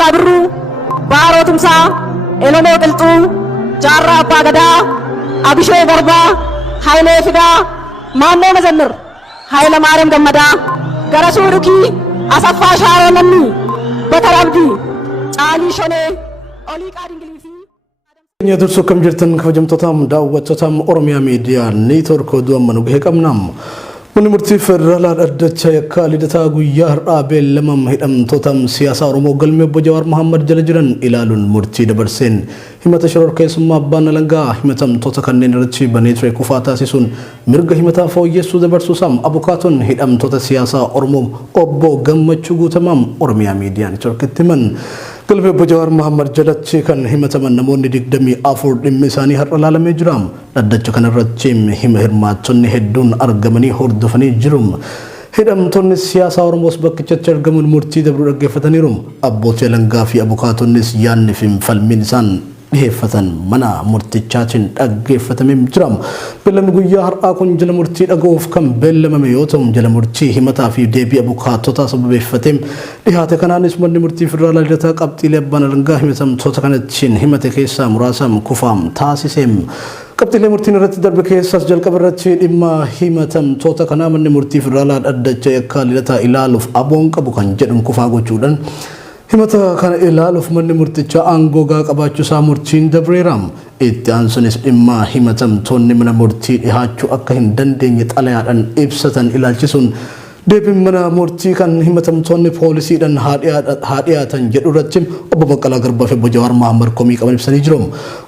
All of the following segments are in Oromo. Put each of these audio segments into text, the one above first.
Sabru, Baro Tumsa, Elomo Qilxuu, Jaarraa Abbaa Gadaa, Abishoo Garbaa, Hayilee Fidaa, Maannoo Mazannir, Hayila Maariyaam Gammadaa, Garasuu Dhukii, Asaffaa Shaaroo Lammii, Bakar Abdii, Caalii Shonee, Olii Qaadingilii fi Nya dursu kam jirtan kabajamtootaam daawwattootaam Oromiyaa Miidiyaa Neetwoork oduu amma nu gahee qabnaam. Murtii federaalaa dhaddacha yakka lidataa guyyaa har'aa beellamam hidhamtootaam siyaasa Oromoo galmee obbo Jawaar Mohaammed jala jiran ilaaluun murtii dabarseen himata shororkeessummaa abbaan alangaa himatamtoota kanneen irratti banee ture kufaa taasisuun mirga himataa fooyyessuu dabarsuusaam abukaatoon hidhamtoota siyaasaa Oromoo obbo Gammachuu Guutamaam Oromiyaa Miidiyaa Neetwoorkitti himan. Galmee obbo Jawaar Mohaammed jalatti kan himataman namoonni 24 dhimmi isaanii har'a ilaalamee jiraam. Dhaddacha kanarratti hima hirmaattonni hedduun argamanii hordofanii jirum. Hidhamtoonni siyaasaa Oromoos bakkichatti argamuun murtii dabruu dhaggeeffataniiru. Abbootii alangaa fi abukaatonnis yaadni fi falmiin isaan dhiheeffatan mana murtichaatiin dhaggeeffatamee jiraam. Beellamni guyyaa har'aa kun jala murtii dhaga'uuf kan beellamame yoo ta'u jala murtii himataa fi deebii abukaatotaa sababeeffatee dhihaate kanaanis manni murtii federaalaa lidataa qabxiilee abbaan alangaa himatamtoota kanattiin himate keessaa muraasaan kufaam taasiseem. Qabxiilee murtiin irratti darbe keessaas jalqaba irratti dhimma himatamtoota kanaa manni murtii federaalaa dhaddacha yakka lidataa ilaaluuf aboon qabu kan jedhu kufaa gochuudhaan himata kana ilaaluuf manni murtichaa aangoo qabaachuu isaa murtiin dabreeraam. Itti aansunis dhimma himatamtoonni mana murtii dhihaachuu akka hin dandeenye xalayaadhaan ibsatan ilaalchisuun deebiin mana murtii kan himatamtoonni poolisiidhaan haa dhiyaatan jedhu irratti obbo Baqalaa Garbaa fi obbo Jawaar Mohaammed komii qaban ibsanii jiru.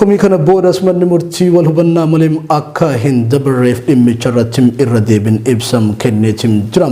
Komii kana boodas manni murtii wal hubannaa malee akka hin dabarreef dhimmicha irratti irra deebiin ibsam kenneetim jira.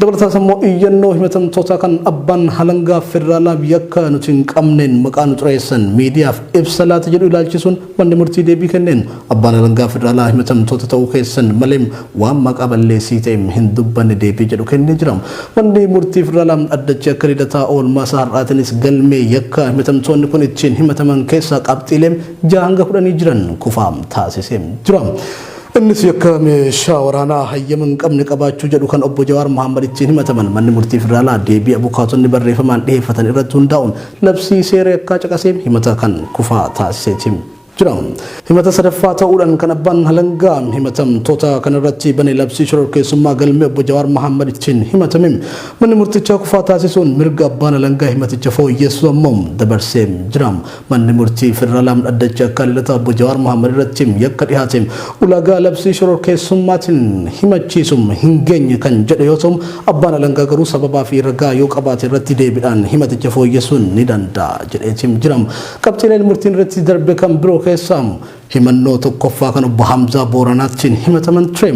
Dabalataan immoo iyyannoo himatamtoota kan abbaan alangaa federaalaa yakka nuti hin qabneen maqaa nu xureessan miidiyaaf ibsa laata jedhu ilaalchisuun manni murtii deebii kenneen abbaan alangaa federaalaa himatamtoota ta'uu keessan malee waan maqaa balleessii ta'e hin dubbanne deebii jedhu kennee jira. Manni murtii federaalaa dhaddacha akka lidataa oolmaa har'aatinis galmee yakka himatamtoonni kun ittiin himataman keessaa qabxiilee 6 hanga 10 jiran kufaam taasisee jira. Innis yakka meeshaa waraanaa hayyaman qabne qabaachuu jedhu kan obbo Jawaar Mohaammed ittiin himataman manni murtii federaalaa deebii abukaatonni barreeffamaan dhiheeffatan irratti hundaa'uun labsii seera yakkaa caqasee himata kan kufaa taasiseetim jira. Himata sadaffaa ta'uudhaan kan abbaan alangaa himatamtoota kanarratti bane labsii shororkeessummaa galmee obbo Jawaar Mohaammed ittiin himatame manni murtichaa kufaa taasisuun mirga abbaan alangaa himaticha fooyyessuu ammoo dabarsee jira. Manni murtii federaalaa dhaddacha akka lidataa obbo Jawaar Mohaammed irratti yakka dhihaate ulaagaa labsii shororkeessummaatiin himachiisum hin geenye kan jedhe yoo ta'u abbaan alangaa garuu sababaa fi ragaa yoo qabaate irratti deebiidhaan himaticha fooyyessuun ni danda'a jedheetim jira. Qabxiileen murtiin irratti darbe kan biroo keessaa himannoo tokkoffaa kan obbo Hamza Booranaattiin himataman ture.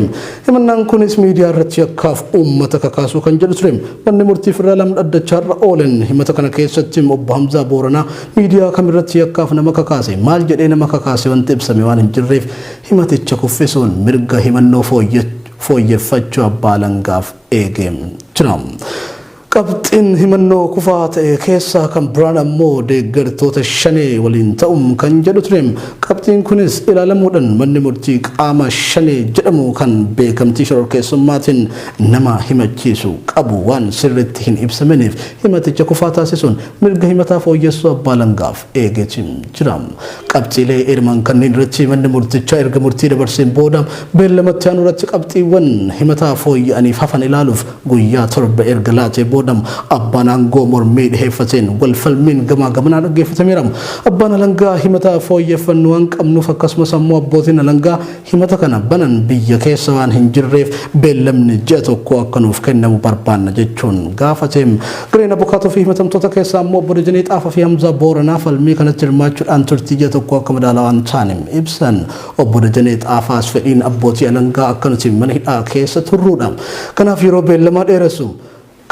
Himannaan kunis miidiyaa irratti yakkaaf uummata kakaasuu kan jedhu ture. Manni murtii federaalaa dhaddacha irra oolen himata kana keessatti obbo Hamza Booranaa miidiyaa kamirratti yakkaaf nama kakaase maal jedhee nama kakaase wanti ibsame waan hin jirreef himaticha kuffisuun mirga himannoo fooyyeffachuu abbaa alangaaf eegee jira. Qabxiin himannoo kufaa ta'e keessaa kan biraan ammoo deeggartoota 5 waliin ta'uun kan jedhu ture. Qabxiin kunis ilaalamuudhaan manni murtii qaama 5 jedhamu kan beekamtii shororkeessummaatiin nama himachiisu qabu waan sirriitti hin ibsamneef himaticha kufaa taasisuun mirga himataa fooyyessuu abbaa alangaaf eegeetim jira. Qabxiilee erman kanneen irratti manni murtichaa erga murtii dabarseen booda beellamatti aanu irratti qabxiiwwan himataa fooyya'aniif hafan ilaaluuf guyyaa 7 erga laatee booda abbaan aangoo mormii dhiheeffateen wal falmiin gamaa gamanaa dhaggeeffatameera. Abbaan alangaa himata fooyyeffannoo waan qabnuuf akkasumas ammoo abbootiin alangaa himata kana banan biyya keessa waan hin jirreef beellamni ji'a tokko akka nuuf kennamu barbaanna jechuun gaafateem. Gareen abukaatoo fi himatamtoota keessaa ammoo obbo Dajanee Xaafaa fi Hamza Booranaa falmii kanatti hirmaachuudhaan turtii ji'a tokko akka madaalawaa hin taane ibsan. Obbo Dajanee Xaafaas fedhiin abbootii alangaa akka nuti mana hidhaa keessa turruudha. Kanaaf yeroo beellamaa dheeressu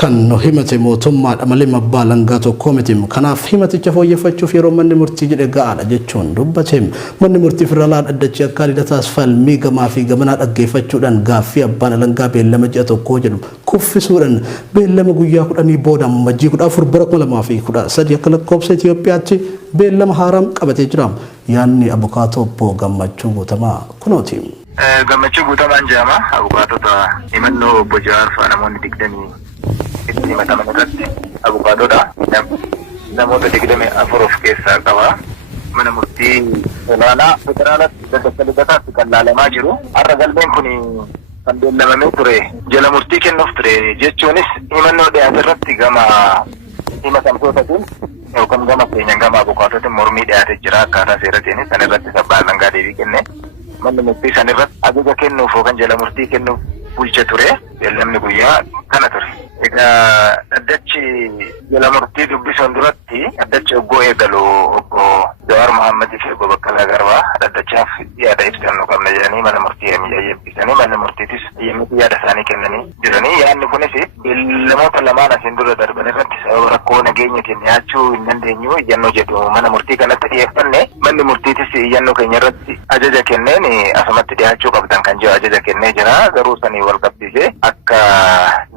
kan no himate mootummaadha malee abbaa alangaa tokko miti. Kanaaf himaticha fooyyeffachuuf yeroo manni murtii jedhe ga'aadha jechuun dubbateem. Manni murtii federaalaa dhaddacha akka lidataas falmii gamaa fi gamanaa dhaggeeffachuudhaan gaaffii abbaan alangaa beellama ji'a tokko jedhu kuffisuudhaan beellama guyyaa 10 booda Majjii 14 bara 2013 akka lakkoofsa Itoophiyaatti beellama haaraa qabatee jira. Yaanni abukaatoo obbo Gammachuu Guutamaa kunooti. Gammachuu Guutamaan jedhama. Abukaatota himannoo obbo Jawaar fa'a namoonni 20 itti himataman irratti abukaatoodha. namoota 24 keessaa qaba. Mana murtii olaanaa federaalatti daddacha lidataatti kan laalamaa jiru. Har'a galmeen kun kan beellamamee ture jala murtii kennuuf ture jechuunis himannoo dhiyaate irratti gama himatamtootatiin yookaan gama keenyan gama abukaatootiin mormii dhiyaatee jira akkaataa seeratiin san irratti sabbaa langaa deebii kenne. Manni murtii san irratti ajaja kennuuf yookaan jala murtii kennuuf bulcha ture. Beellamni guyyaa kana ture. Egaa addachi jala murtii dubbisuun duratti addachi oggoo eegalu obbo Jawaar Muhammadii fi obbo Baqalaa Garbaa addachaaf yaada ibsannoo qabna jedhanii mana murtii eeyyamsiisanii manni murtiitis eeyyamanii yaada isaanii kennanii jiranii. Yaadni kunis beellamoota lamaan asiin dura darban irratti sababa rakkoo nageenyatiin dhiyaachuu hin dandeenyu iyyannoo jedhu mana murtii kanatti dhiyeeffanne manni murtiitis iyyannoo keenya irratti ajaja kenneen asumatti dhiyaachuu qabdan kan jedhu ajaja kennee jira. Garuu sanii wal qabsiisee akka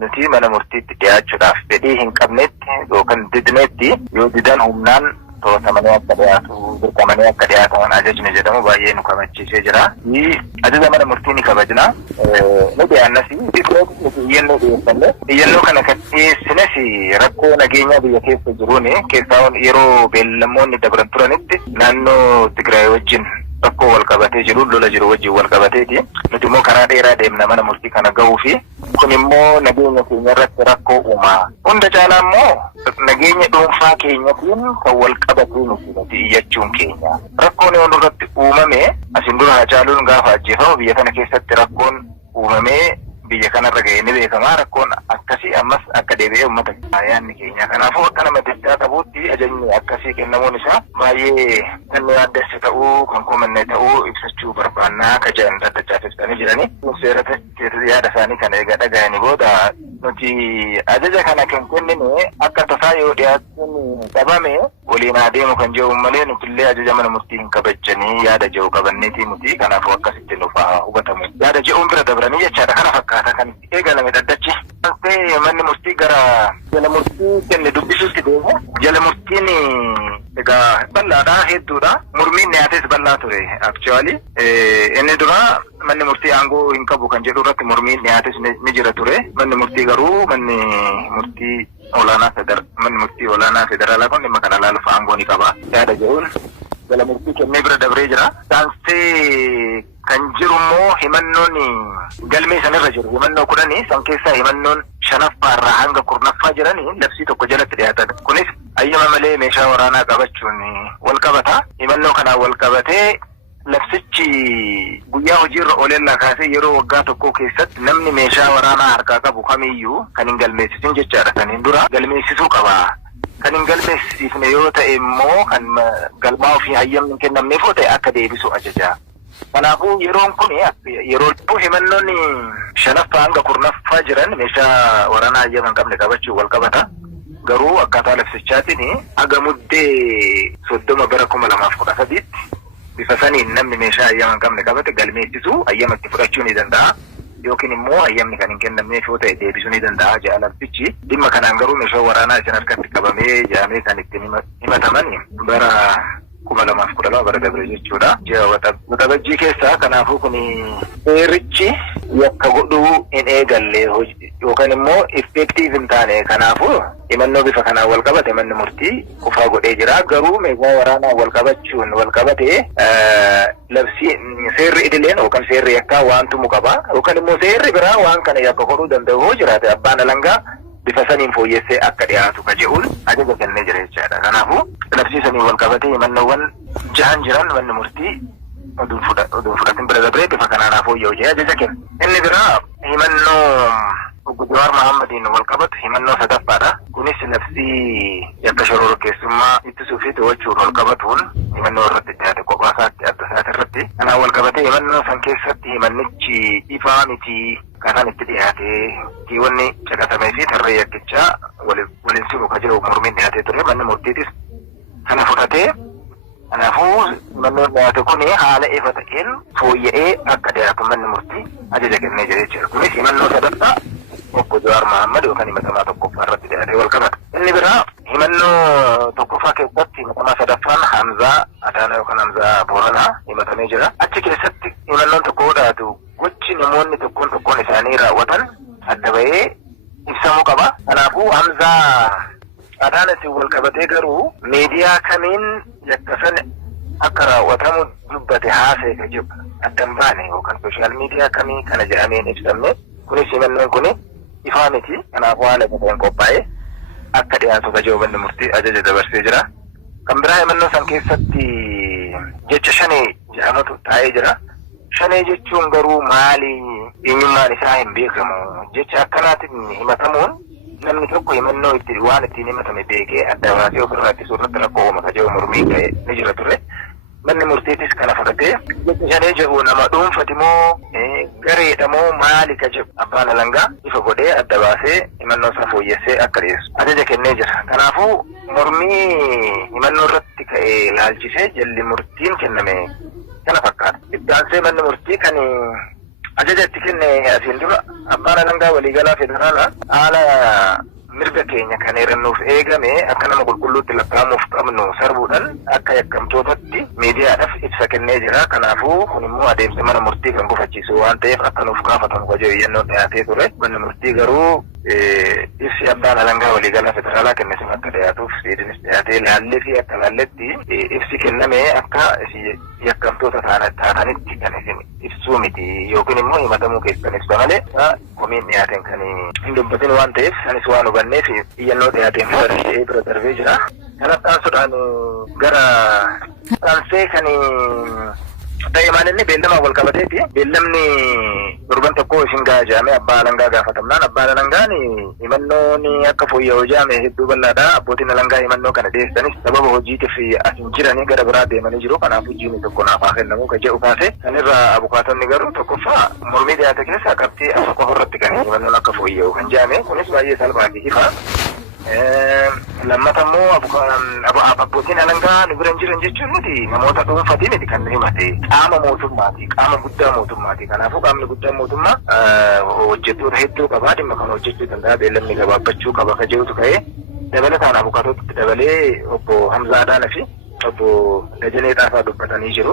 nuti mana murtiitti dhiyaachuudhaaf fedhii hin qabnetti yookaan didneetti yoo didan humnaan to'atamanii akka dhiyaatu dirqamanii akka dhiyaataman ajajni jedhamu baay'ee nu kabachiisee jira. Ajaja mana murtii ni kabajna. Nu dhiyaannas iyyannoo dhiyeeffanne iyyannoo kana kan dhiyeessines rakkoo nageenyaa biyya keessa jiruun keessaa yeroo beellamoonni dabran turanitti naannoo Tigraay wajjin rakkoo wal qabatee jiru lola jiru wajjin wal qabateeti. Nuti immoo karaa dheeraa deemna mana murtii kana gahuu fi kun immoo nageenya keenya irratti rakkoo uumaa. Hunda caalaa immoo nageenya dhuunfaa keenyatiin kan wal qabatee nuti iyyachuun keenya. Rakkoon yoo nurratti uumame asin dura Hacaaluun gaafa ajjeefamu biyya kana keessatti rakkoon uumamee biyya kanarra ga'ee ni beekama. Rakkoon akkasii ammas akka deebi'ee uummata yaadni keenya. Kanaafuu akka nama dachaa qabuutti ajajni akkasii kennamuun isaa baay'ee kan yaaddesse ta'uu kan komanne ta'uu ibsachuu barbaannaa ka jedhan daddachaaf ibsanii jiranii. Seerata yaada isaanii kana eega dhaga'anii booda nuti ajaja kana kan kennine akka tasaa yoo dhiyaachuun dhabame waliin adeemu kan jedhu malee nutillee ajaja mana murtii hin kabajanii yaada jedhu qabanneetii nuti. Kanaafuu akkasitti nuuf hubatamu. Yaada jedhuun bira dabranii jechaadha kana fakkaata kan eegalame daddachi. Manni murtii gara jala murtii kenne dubbisuutti deemu. Jala murtiin egaa bal'aadha hedduudha. Mormiin dhiyaates bal'aa ture actually. Inni dura manni murtii aangoo hin qabu kan jedhu irratti mormiin dhiyaates ni jira ture. Manni murtii garuu manni murtii olaanaa federaalaa kun dhimma kana laaluuf aangoo ni qaba. Yaada jedhuun jala murtii kennee bira dabree jira. Saansee kan jiru immoo himannoon galmee sanirra jiru. Himannoo 10 san keessaa himannoon 5ffaarraa hanga 10ffaa jiranii labsii tokko jalatti dhiyaatan. Kunis ayyama malee meeshaa waraanaa qabachuun wal qabata. Himannoo kanaan wal qabatee labsichi guyyaa hojiirra ooleellaa kaasee yeroo waggaa tokko keessatti namni meeshaa waraanaa harkaa qabu kamiyyuu kan hin galmeessisin jechaadha. Saniin dura galmeessisuu qaba. Kan hin galmeessifne yoo ta'e immoo kan galmaa ofii hayyamni hin kennamneef yoo ta'e akka deebisu ajaja. Kanaafuu yeroon kun yeroo himannoon 5ffaa hanga 10ffaa jiran meeshaa waraanaa hayyama hin qabne qabachuu wal qabata. Garuu akkaataa labsichaatiin haga muddee 30 bara 2013tti bifa saniin namni meeshaa hayyama hin qabne qabate galmeessisu hayyama itti fudhachuu ni danda'a. Yookiin immoo hayyamni kan hin kennamneef yoo ta'e deebisuu ni danda'a jedha labsichi. Dhimma kanaan garuu meeshaa waraanaa isin harkatti qabamee jaamee kan ittiin himataman bara 2012 bara dabre jechuudha. Ji'a waxabajjii keessaa. Kanaafuu kun seerichi yakka godhuu hin eegalle yookaan immoo effektiiv hin taane. Kanaafuu himannoo bifa kanaan wal qabate manni murtii qofaa godhee jira. Garuu meeshaa waraanaa wal qabachuun wal qabate labsii seerri idileen yookaan seerri yakkaa waan tumu qaba. Yookaan immoo seerri biraa waan kana yakka godhuu danda'u yoo jiraate abbaan alangaa bifa saniin fooyyessee akka dhiyaatu ka jedhuun ajaja kennee jira jechaadha. Kanaafuu labsiisanii wal qabatee himannoowwan 6 jiran manni murtii oduun fudhatin bira dabree bifa kanaan fooyya'u jedhee ajaja kenna. Inni biraa himannoo obbo Jawaar Muhammadiin wal qabatu himannoo 3ffaadha. Kunis labsii yakka shororkeessummaa ittisuu fi to'achuun wal qabatuun himannoo irratti dhiyaate qophaasaatti adda isaati irratti. Kanaan wal qabatee himannoo san keessatti himannichi ifaa miti kanaan itti dhiyaatee kiiwwanni caqasamee fi tarree yakkichaa waliin simu ka jiru mormiin dhiyaatee ture. Manni murtiitis kana fudhatee. Kanaafuu himannoon dhiyaate kun haala ifa ta'een fooyya'ee akka dhiyaatu manni murtii ajaja kennee jira jechuudha. Kunis himannoo 3ffaa obbo Jawaar Muhammad yookaan himatamaa 1ffaa irratti dhiyaatee wal qabata. Inni biraa himannoo 1ffaa keessatti himatamaa 3ffaan Hamza Adaanaa yookaan Hamza Booranaa himatamee jira. Achi keessatti himannoon tokko dhaatu gochi namoonni tokkoon isaanii raawwatan adda bahee ibsamuu qaba. Kanaafuu Hamza Adaanatti wal qabatee garuu miidiyaa kamiin yakkasan akka raawwatamu dubbate haasa'e ka jiru addan baane yookaan sooshaal miidiyaa kamii kana jedhameen ibsamne kunis himannoon kun ifaa miti kanaaf haala gateen qophaa'e akka dhiyaatu ka jiru manni murtii ajaja dabarsee jira. Kan biraa himannoo san keessatti jecha shanee jedhamatu taa'ee jira. Shanee jechuun garuu maali eenyummaan isaa hin beekamu jecha akkanaatiin himatamuun namni tokko himannoo itti waan ittiin himatame beekee adda baasee ofirraa ittisuu irratti rakkoo uumata jedhu mormii ta'e ni jira ture. Manni murtiitis kana fudhatee jecha shanee jedhu nama dhuunfati moo gareedha moo maali ka jedhu abbaan alangaa ifa godhee adda baasee himannoo isaa fooyyessee akka dhiyeessu ajaja kennee jira. Kanaafuu mormii himannoo irratti ka'ee laalchisee jalli murtiin kenname kana fakkaata. Ittaansee manni murtii kan ajaja itti kenne asiin dura abbaan alangaa waliigalaa federaalaa haala mirga keenya kan eerannuuf eegame akka nama qulqulluutti lakkaa'amuuf qabnu sarbuudhaan akka yakkamtootatti miidiyaadhaaf ibsa kennee jira. Kanaafuu kun immoo adeemsa mana murtii kan gufachiisu waan ta'eef akka nuuf gaafatamu ka jedhu iyyannoo dhiyaatee ture. Manni murtii garuu ibsi abbaan alangaa waliigalaa federaalaa kenne sun akka dhiyaatuuf seedinis dhiyaatee laallee fi akka laalletti ibsi kenname akka yakkamtoota taatanitti kan isin ibsuu miti yookiin immoo himatamuu keessan ibsa malee komiin dhiyaateen kan hin dubbatin waan ta'eef sanis waan hubanneef iyyannoo dhiyaateen fudhatee bira darbee jira. Kanas taasisuudhaan gara taansee kan ta'e maalinni beellamaa wal qabateeti. Beellamni durban tokko isin gaajame abbaa alangaa gaafatamnaan abbaan alangaan himannoon akka fooyya'u jaame hedduu bal'aadha. Abbootiin alangaa himannoo kana dhiyeessanis sababa hojiitiif asin jiranii gara biraa deemanii jiru. Kanaaf hojiin tokko naaf haa kennamu ka jedhu kaase. Sanirraa abukaatonni garuu tokkoffaa mormii dhiyaate keessa qabxii afur qofa irratti kan himannoon akka fooyya'u kan jaame kunis baay'ee salphaa fi ifa. Lammata immoo abbootiin alangaa nu biran jiran jechuun nuti namoota dhuunfaatii miti kan himate qaama mootummaati qaama guddaa mootummaati. Kanaafuu qaamni guddaa mootummaa hojjettoota hedduu qabaa dhimma kan hojjechuu danda'a beellamni gabaabbachuu qaba ka jedhutu ka'ee dabalataan abukaatootti dabalee obbo Hamzaadhaan fi obbo Dajanee Xaafaa dubbatanii jiru.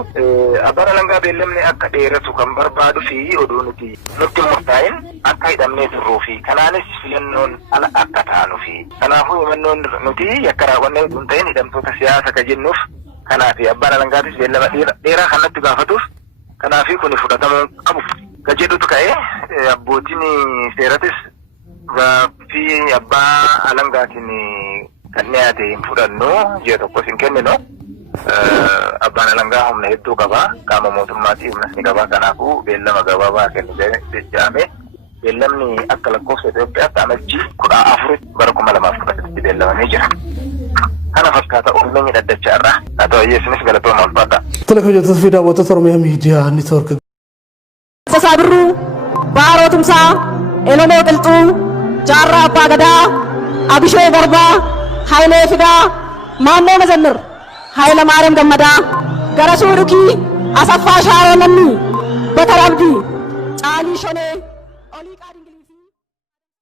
Abbaan alangaa beellamni akka dheeratu kan barbaadu fi oduu nuti murtaa'in akka hidhamnee turruu fi kanaanis filannoon ala akka taanu fi kanaafuu himannoon nuti yakka raawwannee utuu hin ta'in hidhamtoota siyaasa ka jennuuf kanaaf abbaan alangaatis beellama dheeraa kanatti gaafatuuf kanaafi kun fudhatamuu qabu ka jedhutu ka'ee abbootiin seeratis gaaffii abbaa alangaatiin kan dhiyaate hin fudhannu ji'a tokkos hin kenninu. Abbaan alangaa humna hedduu qaba qaama mootummaatii humnas ni qaba. Kanaafuu beellama gabaabaa kennu jechame beellamni akka lakkoofsa Itoophiyaatti amajjii 14 bara 2018 beellamamee jira. Kana fakkaata uummanni dhaddachaa irraa haa ta'u yeesinis galatooma ulfaata. Televizyinii fi daawwattoota Oromiyaa Miidiyaa Neetwoork. Sasaabirruu Baaroo Tumsaa Elonoo Qilxuu Jaarraa Abbaa Gadaa Abishoo Garbaa Hayilee Fidaa Maannoo Mazannir Hayila Maariyaam Gammadaa Garasuu Dhukii Asaffaa Shaaroo Lammii Batar Abdii Caalii Shonee